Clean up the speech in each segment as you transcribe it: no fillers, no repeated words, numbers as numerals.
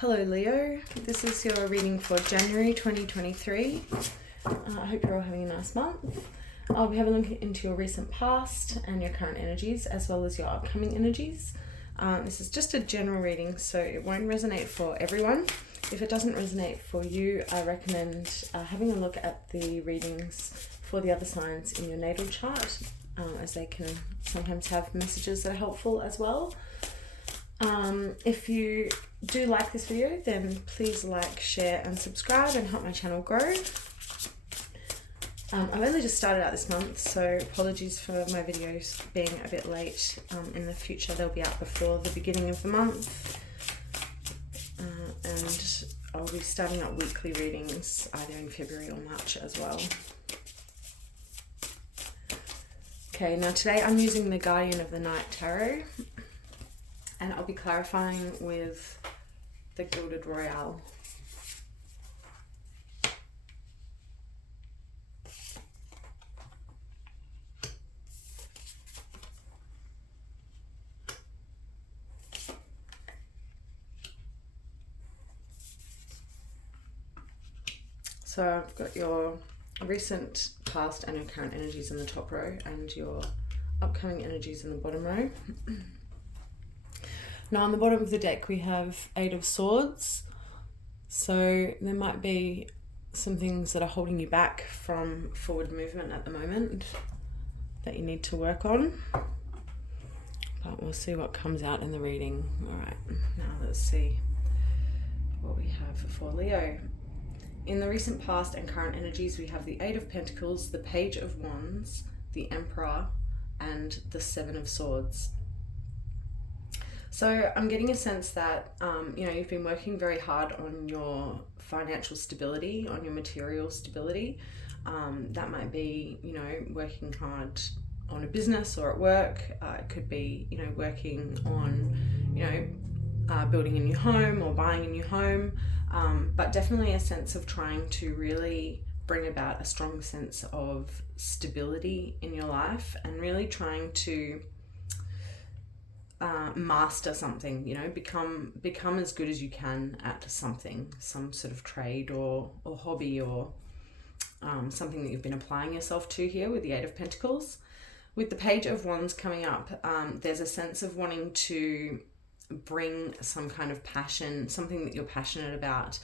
Hello Leo, this is your reading for January 2023. I hope you're all having a nice month. I'll be having a look into your recent past and your current energies as well as your upcoming energies. This is just a general reading, so it won't resonate for everyone. If it doesn't resonate for you, I recommend having a look at the readings for the other signs in your natal chart, as they can sometimes have messages that are helpful as well. If you do like this video, then please like, share and subscribe and help my channel grow. I've only just started out this month, so apologies for my videos being a bit late. In the future they'll be out before the beginning of the month, and I'll be starting up weekly readings either in February or March as well. Okay, now today I'm using the Guardian of the Night Tarot, and I'll be clarifying with the Gilded Royale. So I've got your recent, past and your current energies in the top row and your upcoming energies in the bottom row. Now on the bottom of the deck we have Eight of Swords, so there might be some things that are holding you back from forward movement at the moment that you need to work on, but we'll see what comes out in the reading. Alright, now let's see what we have for Leo. In the recent past and current energies we have the Eight of Pentacles, the Page of Wands, the Emperor and the Seven of Swords. So I'm getting a sense that, you've been working very hard on your financial stability, on your material stability. That might be, working hard on a business or at work. It could be, working on, building a new home or buying a new home. But definitely a sense of trying to really bring about a strong sense of stability in your life and really trying to master something, become as good as you can at something, some sort of trade or hobby or something that you've been applying yourself to here with the Eight of Pentacles. With the Page of Wands coming up, there's a sense of wanting to bring some kind of passion, something that you're passionate about,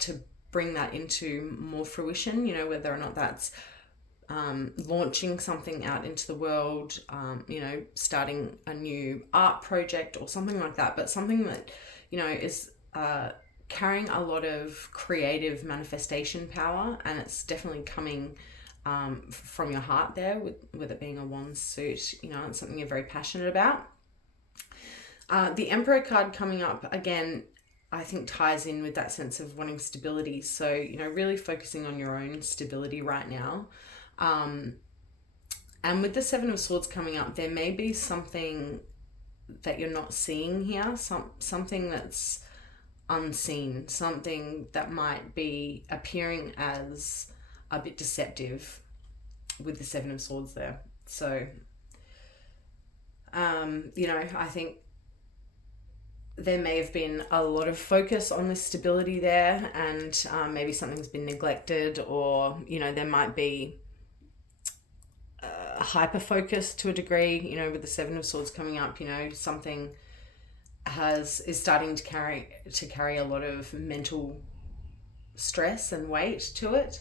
to bring that into more fruition, whether or not that's launching something out into the world, starting a new art project or something like that, but something that, is carrying a lot of creative manifestation power, and it's definitely coming from your heart there, with it being a Wands suit, it's something you're very passionate about. The Emperor card coming up, again, I think ties in with that sense of wanting stability. So, really focusing on your own stability right now. And with the Seven of Swords coming up, there may be something that you're not seeing here, something that's unseen, something that might be appearing as a bit deceptive with the Seven of Swords there. So, I think there may have been a lot of focus on this stability there, and maybe something's been neglected, or, there might be hyper focus to a degree, with the Seven of Swords coming up, something is starting to carry a lot of mental stress and weight to it.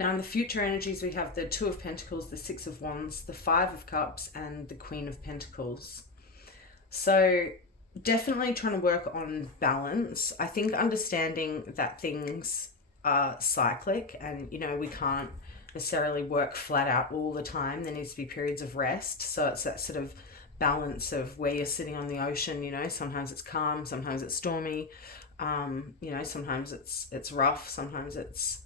Now in the future energies we have the Two of Pentacles, the Six of Wands, the Five of Cups and the Queen of Pentacles. So definitely trying to work on balance. I think understanding that things are cyclic, and we can't necessarily work flat out all the time. There needs to be periods of rest. So it's that sort of balance of where you're sitting on the ocean, sometimes it's calm, sometimes it's stormy, sometimes it's rough, sometimes it's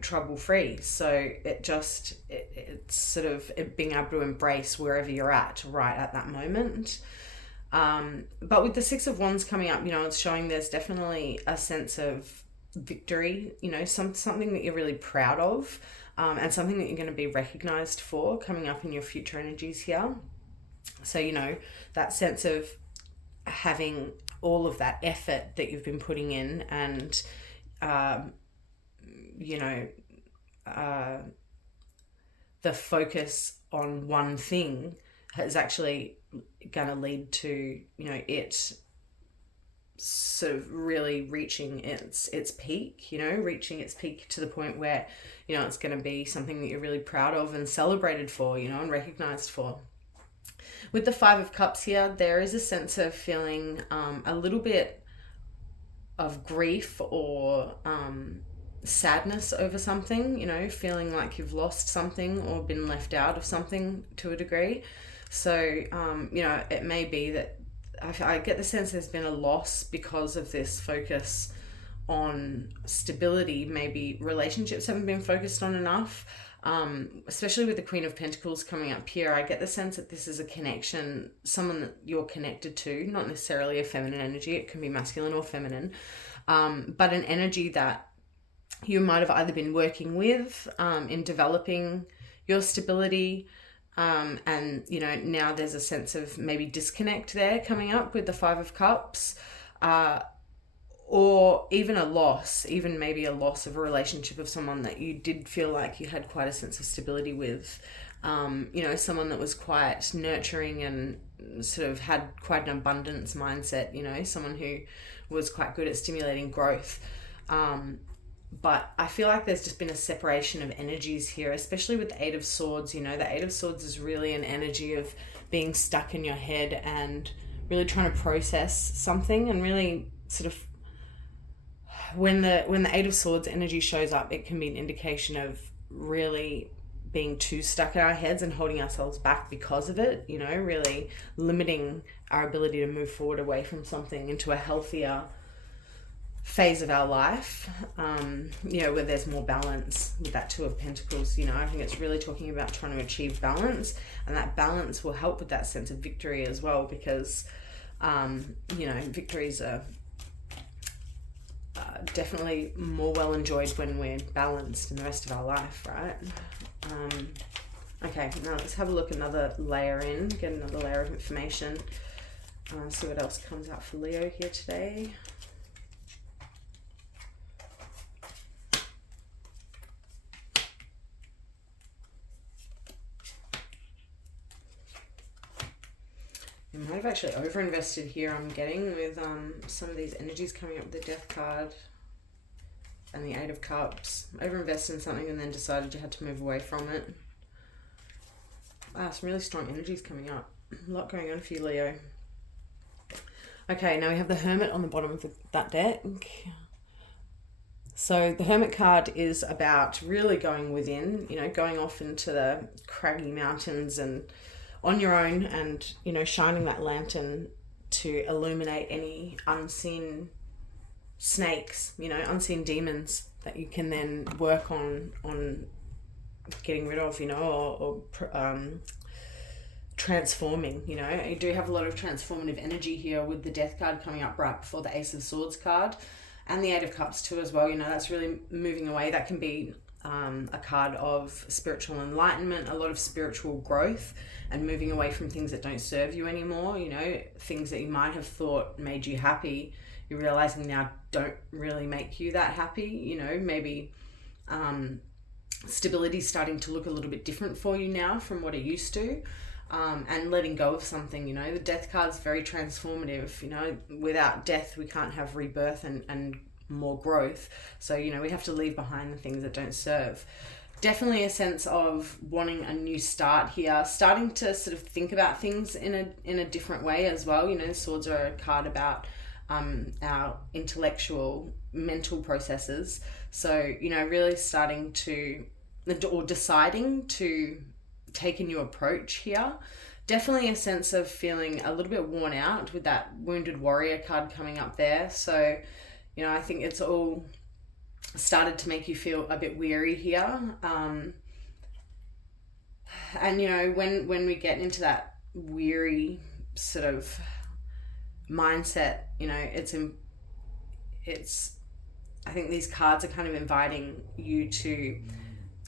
trouble free. So it's sort of being able to embrace wherever you're at right at that moment. But with the Six of Wands coming up, it's showing there's definitely a sense of victory, something that you're really proud of, and something that you're going to be recognized for coming up in your future energies here. So, you know, that sense of having all of that effort that you've been putting in, and, you know, the focus on one thing is actually going to lead to, you know, it sort of really reaching its peak, you know, reaching its peak to the point where, you know, it's going to be something that you're really proud of and celebrated for, you know, and recognized for. With the Five of Cups here, there is a sense of feeling a little bit of grief or sadness over something, you know, feeling like you've lost something or been left out of something to a degree. So, you know, it may be that I get the sense there's been a loss because of this focus on stability. Maybe relationships haven't been focused on enough. Especially with the Queen of Pentacles coming up here, I get the sense that this is a connection, someone that you're connected to, not necessarily a feminine energy, it can be masculine or feminine, but an energy that you might have either been working with in developing your stability, and, you know, now there's a sense of maybe disconnect there coming up with the Five of Cups, or even a loss, even maybe a loss of a relationship of someone that you did feel like you had quite a sense of stability with, you know, someone that was quite nurturing and sort of had quite an abundance mindset, you know, someone who was quite good at stimulating growth. But I feel like there's just been a separation of energies here, especially with the Eight of Swords. You know, the Eight of Swords is really an energy of being stuck in your head and really trying to process something, and really sort of when the Eight of Swords energy shows up, it can be an indication of really being too stuck in our heads and holding ourselves back because of it, you know, really limiting our ability to move forward away from something into a healthier phase of our life, you know, where there's more balance with that Two of Pentacles. You know, I think it's really talking about trying to achieve balance, and that balance will help with that sense of victory as well, because, you know, victories are definitely more well enjoyed when we're balanced in the rest of our life, right? Okay, now let's have a look, another layer in, get another layer of information, see what else comes out for Leo here today. I might have actually overinvested here, I'm getting, with some of these energies coming up with the Death card and the Eight of Cups. Overinvested in something and then decided you had to move away from it. Wow, some really strong energies coming up. A lot going on for you, Leo. Okay, now we have the Hermit on the bottom of that deck. So the Hermit card is about really going within, you know, going off into the craggy mountains and on your own, and, you know, shining that lantern to illuminate any unseen snakes, you know, unseen demons that you can then work on getting rid of, you know, or transforming. You know, you do have a lot of transformative energy here with the Death card coming up right before the Ace of Swords card, and the Eight of Cups too as well. You know, that's really moving away. That can be a card of spiritual enlightenment, a lot of spiritual growth, and moving away from things that don't serve you anymore. You know, things that you might have thought made you happy, you're realizing now don't really make you that happy. You know, maybe stability is starting to look a little bit different for you now from what it used to. And letting go of something, you know, the Death card is very transformative. You know, without death we can't have rebirth and more growth. So, you know, we have to leave behind the things that don't serve. Definitely a sense of wanting a new start here, starting to sort of think about things in a different way as well. You know, swords are a card about our intellectual, mental processes. So, you know, really starting to, or deciding to take a new approach here. Definitely a sense of feeling a little bit worn out with that Wounded Warrior card coming up there. So, you know, I think it's all started to make you feel a bit weary here. And, you know, when we get into that weary sort of mindset, you know, it's I think these cards are kind of inviting you to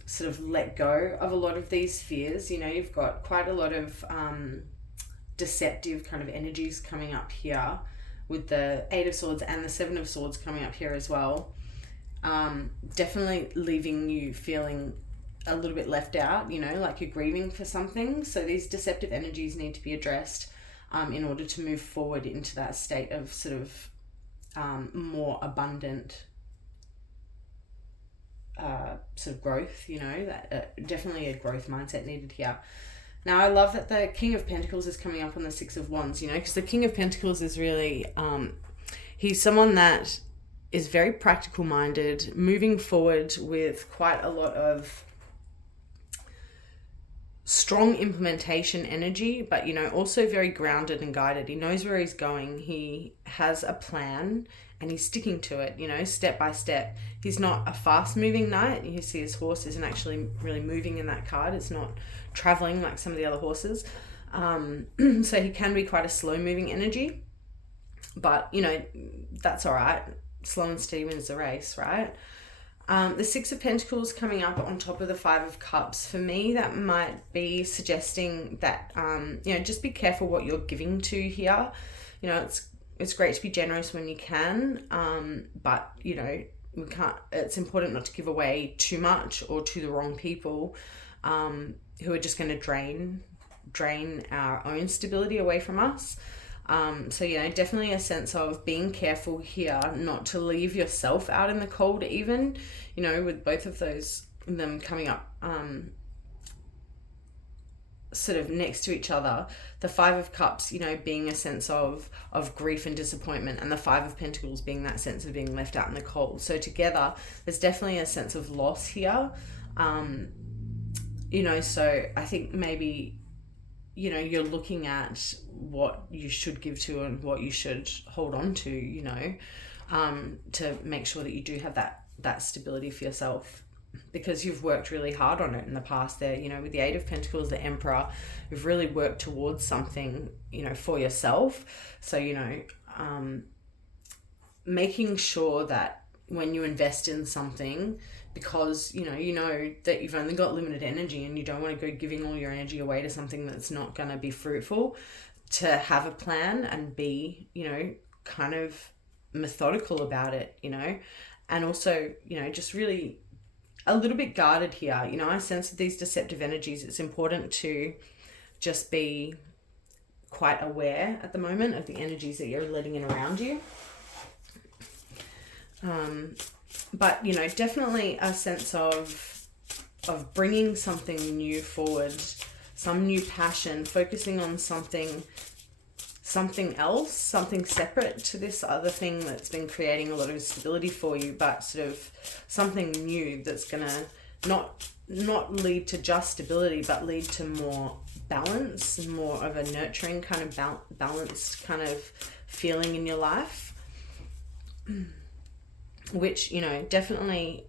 sort of let go of a lot of these fears. You know, you've got quite a lot of deceptive kind of energies coming up here with the Eight of Swords and the Seven of Swords coming up here as well. Definitely leaving you feeling a little bit left out, you know, like you're grieving for something. So these deceptive energies need to be addressed in order to move forward into that state of sort of more abundant sort of growth, you know, that definitely a growth mindset needed here. Now, I love that the King of Pentacles is coming up on the Six of Wands, you know, because the King of Pentacles is really, he's someone that is very practical minded, moving forward with quite a lot of strong implementation energy, but, you know, also very grounded and guided. He knows where he's going. He has a plan and he's sticking to it, you know, step by step. He's not a fast moving knight. You see his horse isn't actually really moving in that card. It's not traveling like some of the other horses. So he can be quite a slow moving energy, but, you know, that's all right. Slow and steady wins the race, right? The Six of Pentacles coming up on top of the Five of Cups. For me, that might be suggesting that, you know, just be careful what you're giving to here. You know, it's great to be generous when you can, but, you know, it's important not to give away too much or to the wrong people who are just going to drain our own stability away from us. So, you know, definitely a sense of being careful here, not to leave yourself out in the cold even, you know, with both of them coming up sort of next to each other. The Five of Cups, you know, being a sense of grief and disappointment, and the Five of Pentacles being that sense of being left out in the cold. So together, there's definitely a sense of loss here. You know, so I think maybe, you know, you're looking at what you should give to and what you should hold on to, you know, to make sure that you do have that stability for yourself, because you've worked really hard on it in the past there, you know, with the Eight of Pentacles, the Emperor, you've really worked towards something, you know, for yourself. So, you know, making sure that when you invest in something, because, you know that you've only got limited energy and you don't want to go giving all your energy away to something that's not going to be fruitful, to have a plan and be, you know, kind of methodical about it, you know, and also, you know, just really a little bit guarded here. You know, I sense that these deceptive energies, it's important to just be quite aware at the moment of the energies that you're letting in around you. But, you know, definitely a sense of bringing something new forward, some new passion, focusing on something else, something separate to this other thing that's been creating a lot of stability for you, but sort of something new that's gonna not lead to just stability, but lead to more balance, more of a nurturing kind of balanced kind of feeling in your life. Which, you know, definitely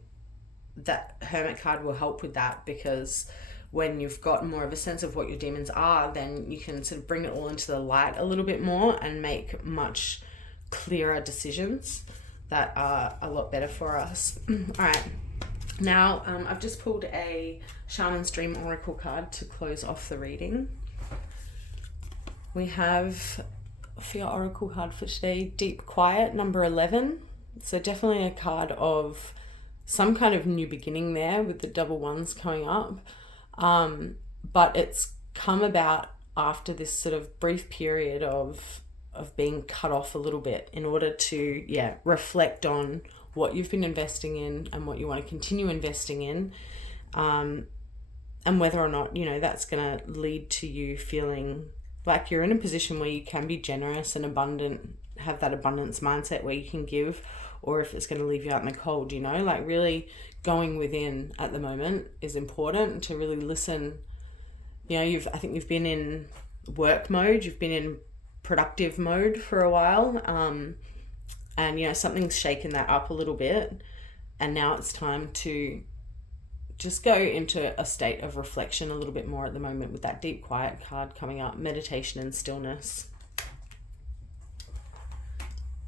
that Hermit card will help with that, because when you've got more of a sense of what your demons are, then you can sort of bring it all into the light a little bit more and make much clearer decisions that are a lot better for us. All right. Now, I've just pulled a Shaman's Dream Oracle card to close off the reading. We have for your Oracle card for today, Deep Quiet, number 11. So definitely a card of some kind of new beginning there with the double ones coming up. But it's come about after this sort of brief period of being cut off a little bit in order to, reflect on what you've been investing in and what you want to continue investing in. And whether or not, you know, that's going to lead to you feeling like you're in a position where you can be generous and abundant, have that abundance mindset where you can give, or if it's going to leave you out in the cold, you know, like really going within at the moment is important to really listen. You know, I think you've been in work mode, you've been in productive mode for a while, and, you know, something's shaken that up a little bit, and now it's time to just go into a state of reflection a little bit more at the moment with that Deep Quiet card coming up, meditation and stillness.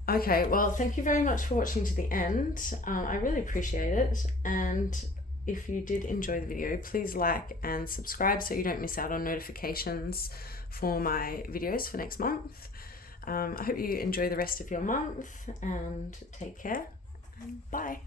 Okay, well, thank you very much for watching to the end. I really appreciate it. And if you did enjoy the video, please like and subscribe so you don't miss out on notifications for my videos for next month. I hope you enjoy the rest of your month, and take care, and bye.